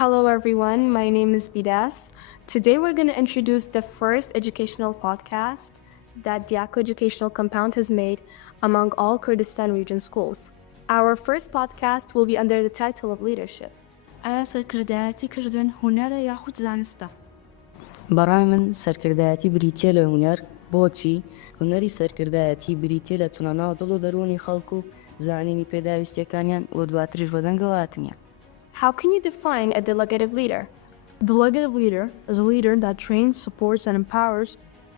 Hello everyone, my name is Bidas. Today we're going to introduce the first educational podcast that Dyako Educational Compound has made among all Kurdistan region schools. Our first podcast will be under the title of Leadership. سەرکردایەتی کردن هونەرە یاخود زانستە؟ بەڕای من سەرکردایەتی بریتیە لە هونەر. بۆچی؟ هونەری سەرکردایەتی بریتیە لە چونەناو دڵ و دەروونی خەڵک و زانینی پێداویستیەکانیان و دواتریش بەدەنگەڵاتنیان. How can you define a delegative leader? A delegative leader is a leader that trains, supports, and empowers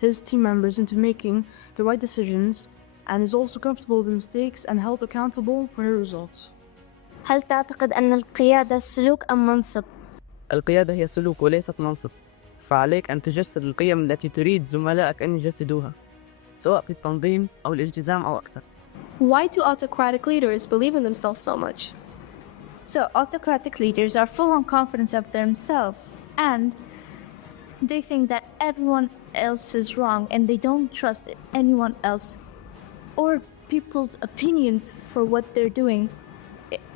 his team members into making the right decisions and is also comfortable with mistakes and held accountable for their results. هل تعتقد أن القيادة سلوك أم منصب؟ القيادة هي سلوك وليست منصب، فعليك أن تجسد القيم التي تريد زملائك أن يجسدوها، سواء في التنظيم أو الالتزام أو أكثر. Why do autocratic leaders believe in themselves so much? So autocratic leaders are full of confidence of themselves and they think that everyone else is wrong and they don't trust anyone else or people's opinions for what they're doing,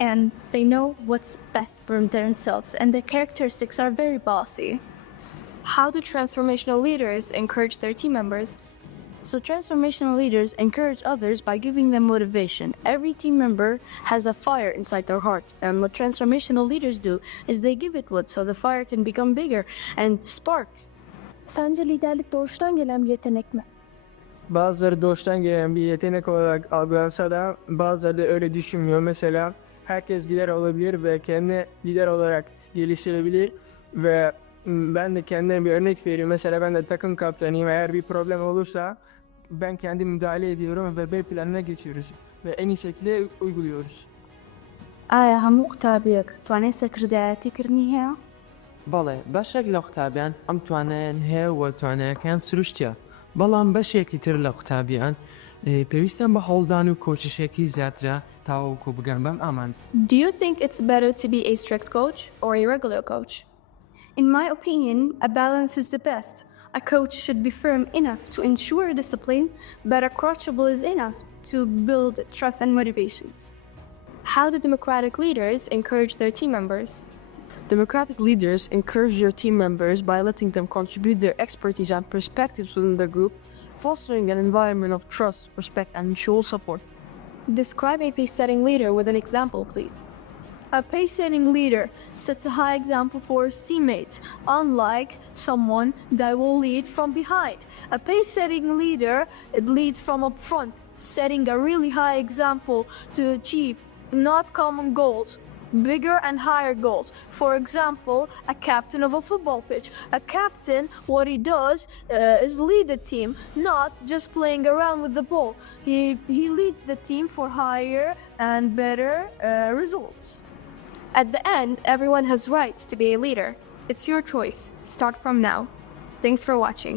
and they know what's best for themselves, and their characteristics are very bossy. How do transformational leaders encourage their team members? So transformational leaders encourage others by giving them motivation. Every team member has a fire inside their heart, and what transformational leaders do is they give it wood so the fire can become bigger and spark. Sence liderlik doğuştan gelen bir yetenek mi? Bazıları doğuştan gelen bir yetenek olarak algılansa da bazıları da öyle düşünmüyor. Mesela herkes lider olabilir ve kendi lider olarak geliştirebilir ve ben de kendime bir örnek vereyim. Mesela ben de takım kaptanıyım. Eğer bir problem olursa ben kendim müdahale ediyorum ve B planına geçiyoruz ve en iyi şekilde uyguluyoruz. ئایا هەموو قوتابیەک توانای سەرکردایەتیکردنی هەیە؟ بەڵێ بەشێک لە قوتابیان ئەم توانایان هەیە و توانایەکان سروشتیە، بەڵام بەشێکی تر لە قوتابیان پێویستیان بە هەوڵدان و کۆچشێکی زیاترە تاوەکو بگەن بەم ئامانج. Do you think it's better to be a strict coach or a regular coach? In my opinion, a balance is the best. A coach should be firm enough to ensure discipline, but approachable is enough to build trust and motivations. How do democratic leaders encourage their team members? Democratic leaders encourage their team members by letting them contribute their expertise and perspectives within the group, fostering an environment of trust, respect, and mutual support. Describe a pace-setting leader with an example, please. A pace-setting leader sets a high example for his teammates, unlike someone that will lead from behind. A pace-setting leader leads from up front, setting a really high example to achieve not common goals, bigger and higher goals. For example, a captain of a football pitch. A captain, what he does is lead the team, not just playing around with the ball. He leads the team for higher and better results. At the end, everyone has rights to be a leader. It's your choice. Start from now. Thanks for watching.